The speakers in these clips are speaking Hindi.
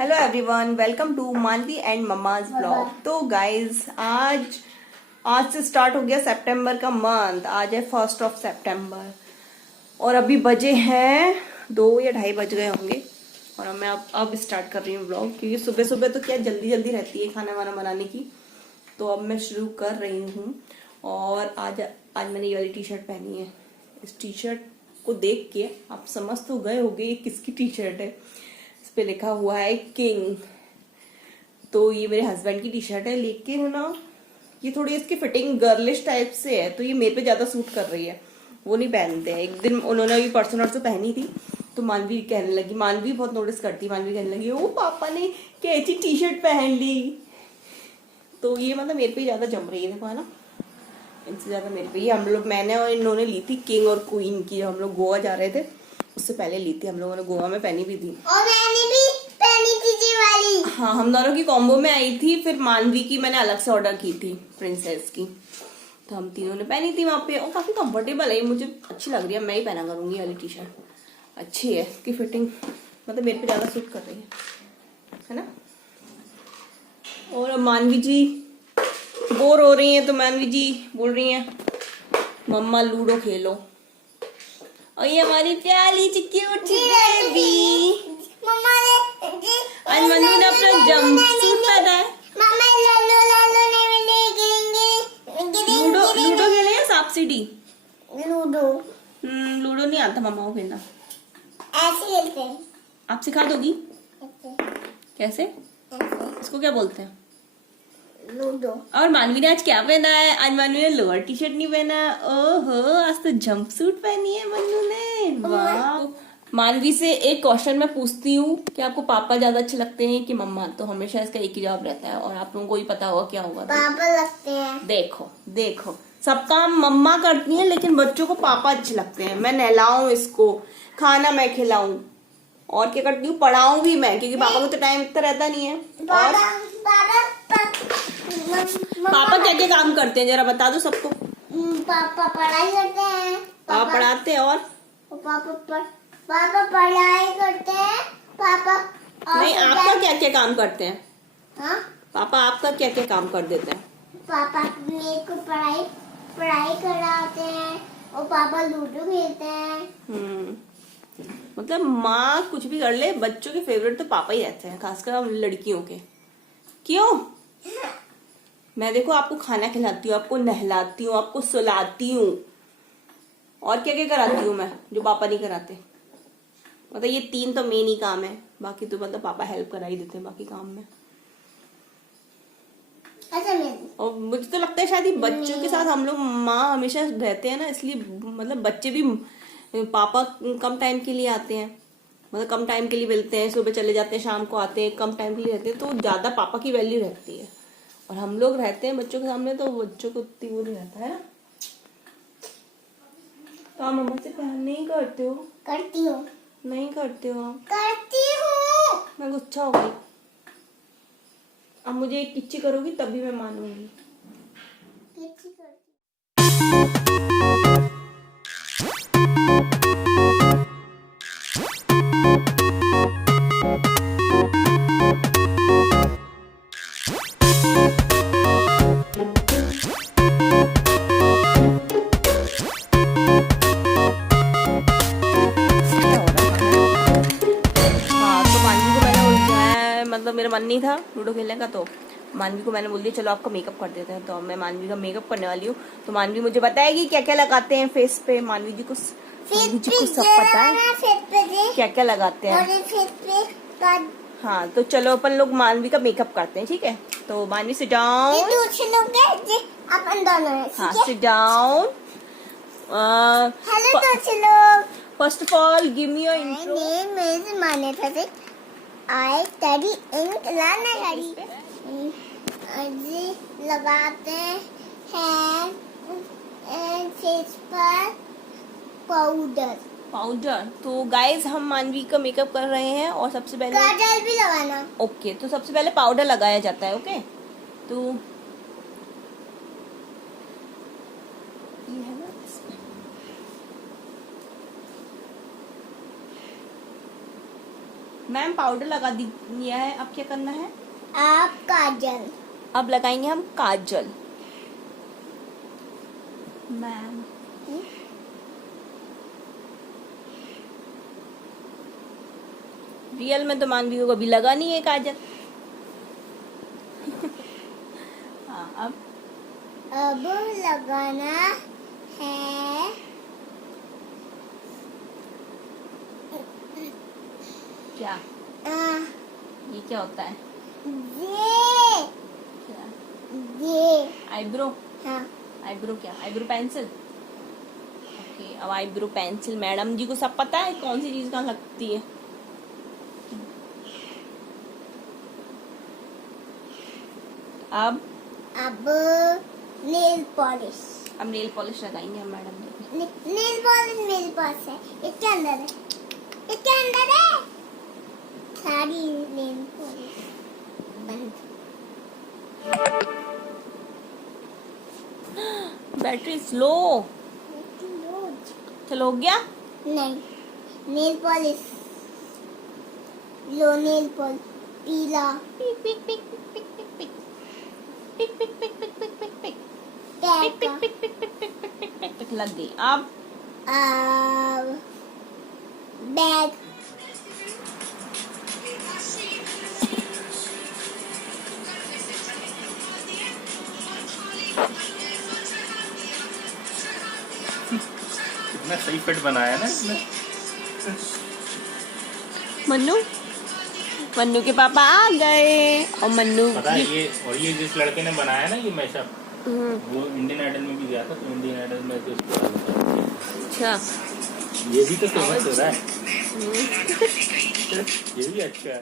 हेलो एवरीवन, वेलकम टू मानवी एंड मम्माज ब्लॉग। तो गाइज आज से स्टार्ट हो गया सितंबर का मंथ। आज है 1 सितंबर और अभी बजे हैं 2 या 2:30 बज गए होंगे। और मैं अब स्टार्ट कर रही हूँ ब्लॉग, क्योंकि सुबह सुबह तो क्या जल्दी जल्दी रहती है खाना वाना बनाने की। तो अब मैं शुरू कर रही हूँ। और आज मैंने ये वाली टी शर्ट पहनी है। इस टी शर्ट को देख के आप समझ तो गए होंगे ये किसकी टी शर्ट है। इस पे लिखा हुआ है किंग। तो ये मेरे हस्बैंड की टी शर्ट है, लेकिन ना ये थोड़ी इसकी फिटिंग गर्लिश टाइप से है, तो ये मेरे पे ज्यादा सूट कर रही है। वो नहीं पहनते हैं। एक दिन उन्होंने ये परसों नरसों पहनी थी, तो मानवी कहने लगी, मानवी बहुत नोटिस करती, मानवी कहने लगी ओ पापा ने कैसी टी शर्ट पहन ली। तो ये मतलब मेरे पे ज्यादा जम रही है, देखो है ना, इनसे ज्यादा मेरे पे। ये हम लोग, मैंने और इन्होंने ली थी किंग और क्वीन की, हम लोग गोवा जा रहे थे उससे पहले ली थी। हम लोगों ने गोवा में पहनी भी थी और मैंने भी पहनी थी जी वाली। हाँ, हम दोनों की कॉम्बो में आई थी। फिर मानवी की मैंने अलग से ऑर्डर की थी, प्रिंसेस की। तो हम तीनों ने पहनी थी वहां पे, और काफी कंफर्टेबल है, मुझे अच्छी लग रही है। मैं ही पहना करूंगी वाली टी शर्ट, अच्छी है इसकी फिटिंग, मतलब मेरे पे ज्यादा सूट कर रही है ना। और मानवी जी बोर हो रही हैं, तो मानवी जी बोल रही हैं मम्मा लूडो खेलो। और ये हमारी प्याली क्यूट बेबी मम्मा ने जी आज मनु ने अपना जंपसूट पहना है। मम्मा लल्लू लल्लू ने गिरेंगे लूडो लूडो खेले या सांप सीढ़ी? लूडो लूडो नहीं आता मम्मा को खेलना। ऐसे खेलते हैं। आप सिखा दोगी ऐसे कैसे? इसको क्या बोलते हैं? लूडो। और मानवी ने आज क्या पहना है? आज मानवी ने लोअर टी शर्ट नहीं पहना। ओहो, आज तो जंप सूट पहनी है मन्नू ने। वाह। मानवी से एक क्वेश्चन मैं पूछती हूँ कि आपको पापा ज्यादा अच्छे लगते हैं कि मम्मा? तो हमेशा इसका एक ही जवाब रहता है, और आप लोगों को ही पता होगा क्या होगा। पापा लगते हैं। देखो देखो, सब काम मम्मा करती हैं, लेकिन बच्चों को पापा अच्छे लगते हैं। मैं नहलाऊं इसको, खाना मैं खिलाऊं, और क्या करती हूँ, पढ़ाऊं भी मैं, क्योंकि पापा को तो टाइम इतना रहता नहीं है। और पापा क्या क्या काम करते हैं जरा बता दो सबको। पापा पढ़ाई करते हैं। पापा पढ़ाते हैं, और पापा पढ़ाई करते हैं। पापा नहीं, आपका क्या क्या काम करते हैं? हाँ? पापा आपका क्या क्या काम कर देते हैं? पापा मेरे को पढ़ाई कराते हैं, और पापा लूडो खेलते हैं। मतलब माँ कुछ भी कर ले, बच्चों के फेवरेट तो पापा ही रहते हैं, खासकर हम लड़कियों के। क्यों? मैं देखो आपको खाना खिलाती हूँ, आपको नहलाती हूँ, आपको सुलाती हूँ, और क्या क्या कराती हूँ मैं जो पापा नहीं कराते। मतलब ये 3 तो मेन ही काम है, बाकी तो मतलब पापा हेल्प करा ही देते हैं बाकी काम में। अच्छा और मुझे तो लगता है शायद ये बच्चों के साथ हम लोग माँ हमेशा रहते हैं ना, इसलिए मतलब बच्चे भी पापा कम टाइम के लिए आते हैं, मतलब कम टाइम के लिए मिलते हैं, सुबह चले जाते हैं शाम को आते हैं, कम टाइम के लिए रहते हैं, तो ज्यादा पापा की वैल्यू रहती है। और हम लोग रहते हैं बच्चों के सामने, तो बच्चों को उतनी वो नहीं रहता है ना। तो आप मम्मा से प्यार नहीं करते हो? करती हूँ। नहीं करते हो आप? करती हूँ। मैं गुस्सा हो गई। अब मुझे एक किच्ची करोगी तभी मैं मानूंगी। मतलब मेरा मन नहीं था लूडो खेलने का, तो मानवी को मैंने बोल दिया चलो आपका मेकअप कर देते हैं। तो अब मैं मानवी का मेकअप करने वाली हूँ। तो मानवी मुझे बताएगी क्या क्या लगाते हैं फेस पे। मानवी जी को सब पता है क्या क्या लगाते हैं। हाँ, तो चलो अपन लोग मानवी का मेकअप करते हैं, ठीक है? तो मानवी सिट डाउन। हाँ, sit down. First of all give me your intro. I study in Kalanagari. लगाते हैं फेस पर पाउडर। तो गाइज हम मानवी का मेकअप कर रहे हैं, और सबसे पहले काजल भी लगाना। ओके, तो सबसे पहले पाउडर लगाया जाता है। ओके, तो ये है ना, मैम पाउडर लगा दिया है, अब क्या करना है? आप काजल। अब लगाएंगे हम काजल। मैम रियल में तो मानवी को कभी लगा नहीं है काजल। हाँ अब लगाना है क्या? ये क्या होता है? ये क्या? ये आईब्रो? हाँ आईब्रो क्या? Eyebrow pencil. ओके, अब आईब्रो पेंसिल मैडम जी को सब पता है कौन सी चीज कहाँ लगती है। अब नेल पॉलिश। अब नेल पॉलिश लगाएंगे हम मैडम जी। नेल पॉलिश है इसके अंदर है, इसके अंदर है सारी नेल पॉलिश बंद। Battery slow. चलो हो गया। नहीं, नेल पॉलिश लो, नेल पॉलिश पीला पिक पिक पिक पिक पिक पिक पिक पिक पिक पिक पिक पिक पिक टैग पिक पिक पिक पिक पिक पिक पिक पिक पिक लग गई। अब बैग इतना सही फिट बनाया ना इसने। मन्नू मन्नू के पापा आ गए और मन्नू पता है ये जिस लड़के ने बनाया ना ये मैशअप, वो इंडियन आइडल में भी गया था, तो इंडियन आइडल में तो उसको अच्छा ये भी तो फेमस हो रहा है। ये भी अच्छा है।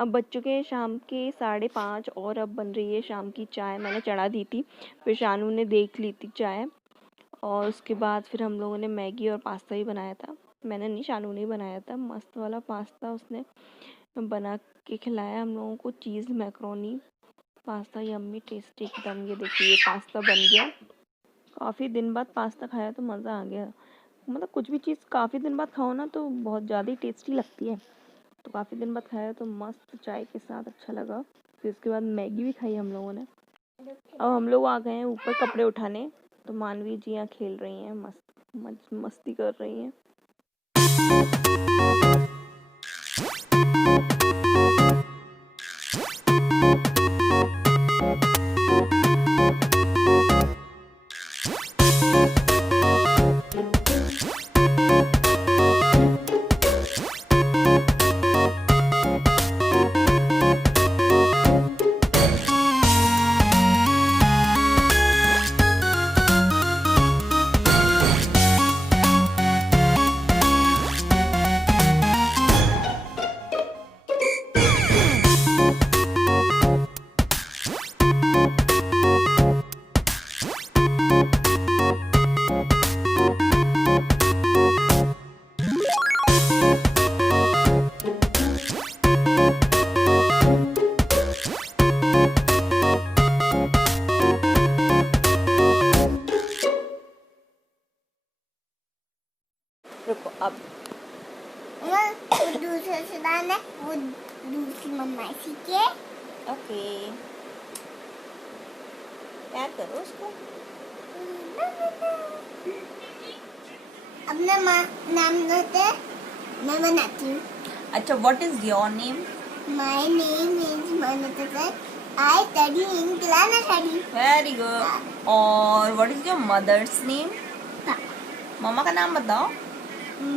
अब बज चुके हैं शाम के 5:30 और अब बन रही है शाम की चाय। मैंने चढ़ा दी थी, फिर शानू ने देख ली थी चाय और उसके बाद फिर हम लोगों ने मैगी और पास्ता ही बनाया था। मैंने नहीं, शानू ने बनाया था। मस्त वाला पास्ता उसने बना के खिलाया हम लोगों को। चीज़ मैक्रोनी पास्ता यम्मी टेस्टी एकदम। ये देखिए पास्ता बन गया। काफ़ी दिन बाद पास्ता खाया तो मज़ा आ गया। मतलब कुछ भी चीज़ काफ़ी दिन बाद खाओ ना तो बहुत ज़्यादा ही टेस्टी लगती है। तो काफ़ी दिन बाद खाया तो मस्त चाय के साथ अच्छा लगा। फिर उसके बाद मैगी भी खाई हम लोगों ने। अब हम लोग आ गए हैं ऊपर कपड़े उठाने, तो मानवी जी यहाँ खेल रही हैं, मस्ती कर रही हैं। रुको अब वो दूसरा सुदान है, वो दूसरी मम्मा सीखे। ओके प्यार करो उसको। अपना नाम लेते मैं बनाती हूँ। अच्छा what is your name? My name is Manata. I study in Kilana study. Very good. और what is your mother's name? मम्मा का नाम बताओ.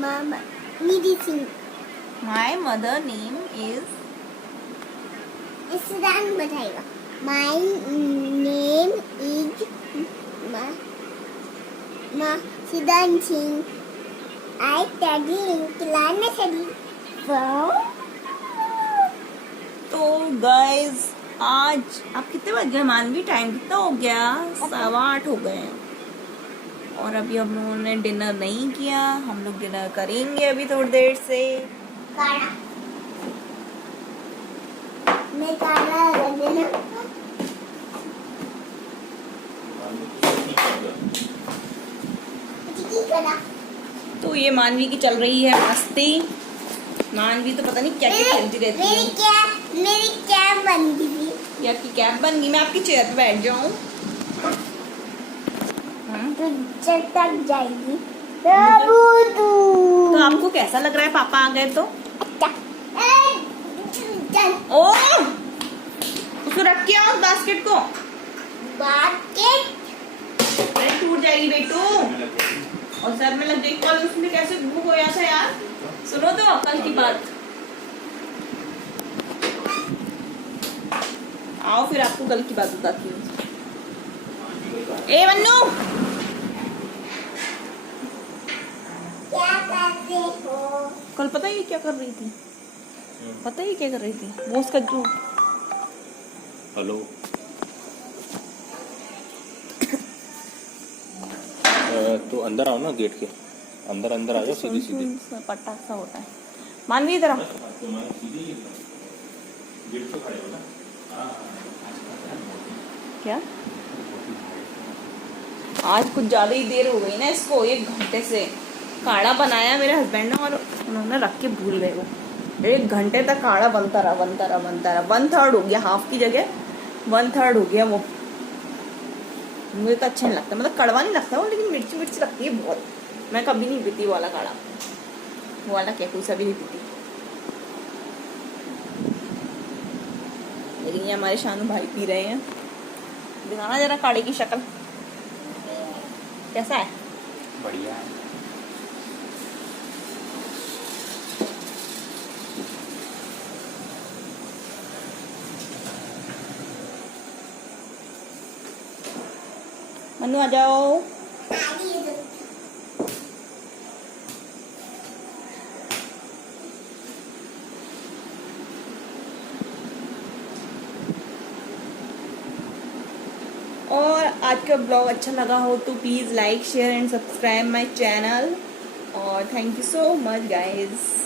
Mama. Nidhi Singh. My mother name is. इससे नाम बताएगा. My name is Siddhan Singh. I study in Kilana study. Wow. तो गाइस आज आप कितने बज गए मानवी? टाइम कितना हो गया? 8:15 हो गए हैं. और अभी हम लोगों ने डिनर नहीं किया. हम लोग डिनर करेंगे अभी थोड़ी देर से. काला. मैं काला रख देना. ठीक है. तो ये मानवी की चल रही है मस्ती. मानवी तो पता नहीं क्या क्या खेलती रहती है. मेरी कैब बन गई. ये आपकी कैब बन गई. मैं आपकी चेयर पे बैठ जाऊं? तो चटक जाएगी. बाबू तो आपको कैसा लग रहा है पापा आ गए तो? चल. ओ उसको रख के आओ बास्केट को. बास्केट. अरे टूट जाएगी बेटू. और सर में लग जाएगी. कल उसमें कैसे भूख होया था यार. सुनो तो कल की बात. आओ फिर आपको कल की बात बताती हूँ. ए मन्नू क्या करते हो? कल पता है ये क्या कर रही थी? पता है ये क्या कर रही थी? वो उसका जो हेलो. तो अंदर आओ ना गेट के अंदर. अंदर आ जाओ सीधी सीधी. पटाख सा होता है. मानवी इधर आओ. तुम्हारी सीधी गेट पे खड़े हो ना. क्या आज कुछ ज्यादा ही देर हो गई ना इसको. 1 घंटे से काढ़ा बनाया मेरे हस्बैंड ने और उन्होंने रख के भूल गए. वो 1 घंटे तक काढ़ा बनता रहा. 1/3 हो गया. हाफ की जगह 1/3 हो गया. वो मुझे तो अच्छा नहीं लगता. मतलब कड़वा नहीं लगता वो, लेकिन मिर्ची मिर्ची लगती है बहुत. मैं कभी नहीं पीती वो वाला काढ़ा. वो वाला कैकूसा भी नहीं पीती. लेकिन ये हमारे शानू भाई पी रहे हैं. दिखाना जरा काढ़े की शक्ल कैसा है. बढ़िया है. मन्नू आ जाओ. और आज का ब्लॉग अच्छा लगा हो तो please like share and subscribe my channel. और thank you so much guys.